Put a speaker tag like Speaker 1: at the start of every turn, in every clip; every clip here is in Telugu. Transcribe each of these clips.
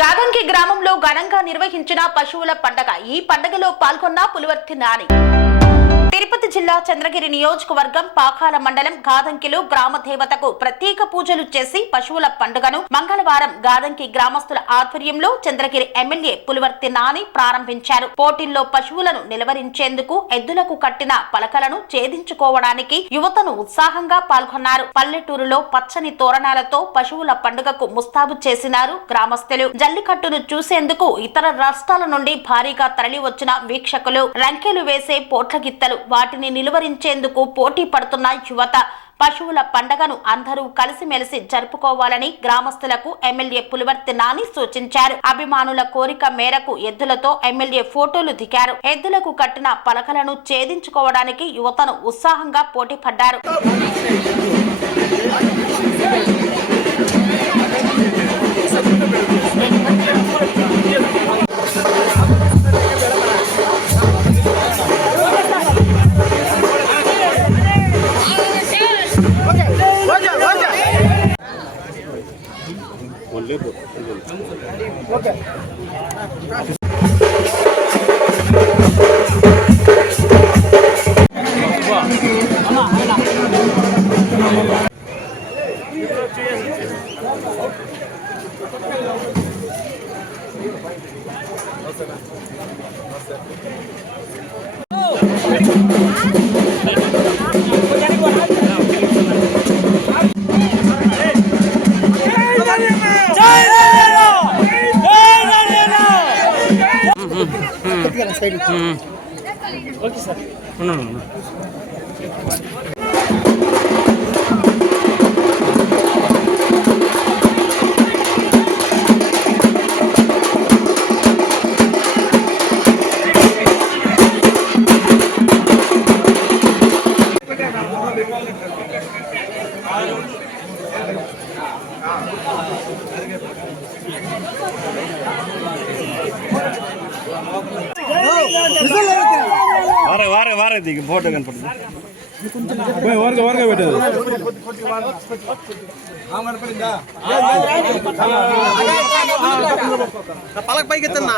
Speaker 1: గాదంకి గ్రామంలో ఘనంగా నిర్వహించిన పశువుల పండగ. ఈ పండగలో పాల్గొన్న పులివర్తి నాని. తిరుపతి జిల్లా చంద్రగిరి నియోజకవర్గం పాకాల మండలం గాదంకిలో గ్రామ దేవతకు ప్రత్యేక పూజలు చేసి పశువుల పండుగను మంగళవారం గాదంకి గ్రామస్తుల ఆధ్వర్యంలో చంద్రగిరి ఎమ్మెల్యే పులివర్తి నాని ప్రారంభించారు. పోటీల్లో పశువులను నిలవరించేందుకు ఎద్దులకు కట్టిన పలకలను ఛేదించుకోవడానికి యువతను ఉత్సాహంగా పాల్గొన్నారు. పల్లెటూరులో పచ్చని తోరణాలతో పశువుల పండుగకు ముస్తాబు చేసినారు గ్రామస్తులు. జల్లికట్టును చూసేందుకు ఇతర రాష్ట్రాల నుండి భారీగా తరలి వచ్చిన వీక్షకులు రంకెలు వేసే పోట్లగిత్తలు వాటిని నిలువరించేందుకు పోటీ పడుతున్న యువత. పశువుల పండగను అందరూ కలిసిమెలిసి జరుపుకోవాలని గ్రామస్తులకు ఎమ్మెల్యే పులివర్తి నాని సూచించారు. అభిమానుల కోరిక మేరకు ఎద్దులతో ఎమ్మెల్యే ఫోటోలు దిగారు. ఎద్దులకు కట్టిన పలకలను ఛేదించుకోవడానికి యువతను ఉత్సాహంగా పోటీ పడ్డారు.
Speaker 2: ఓన్లీ ஓகே சார் ஒன்று ஒன்று వారే వారే వారే దిగి ఫోటో కనపడుతుంది
Speaker 3: వరక వరక పెట్టదు
Speaker 4: పలక పైకి ఎత్తన్నా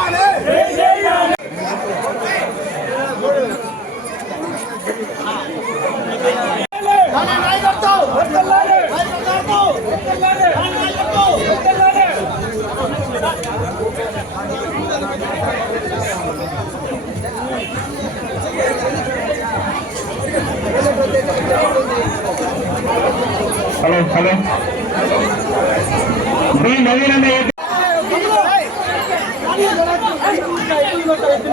Speaker 5: హలో హలో బి నవీన్ అనే ఆటోలకి